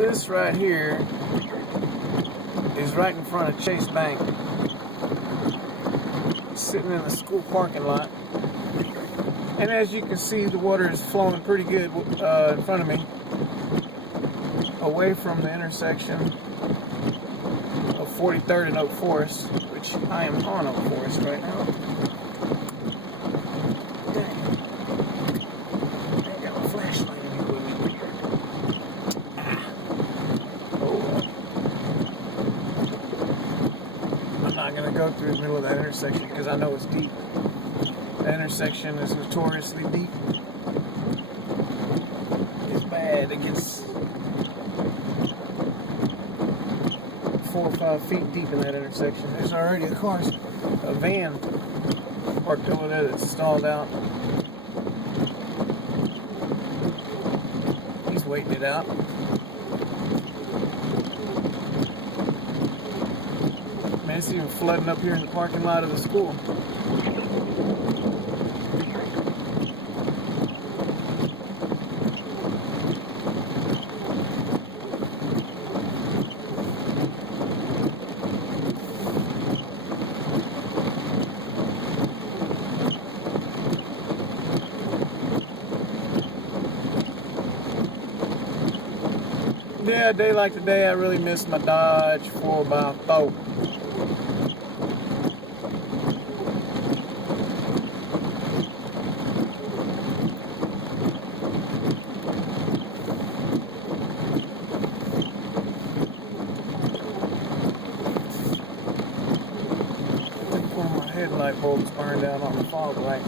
This right here is right in front of Chase Bank. Sitting in the school parking lot. And as you can see, the water is flowing pretty good in front of me, away from the intersection of 43rd and Oak Forest, which I am on Oak Forest right now. Dang. I ain't got my flashlight in here with me. Oh. I'm not going to go through the middle of that intersection because I know it's deep. The intersection is notoriously deep. It's bad. It gets 4 or 5 feet deep in that intersection. There's already a van parked over there that's stalled out. He's waiting it out. Man, it's even flooding up here in the parking lot of the school. Yeah, a day like today, I really miss my Dodge 4x4. I think one of my headlight bulbs burned out on the fog light.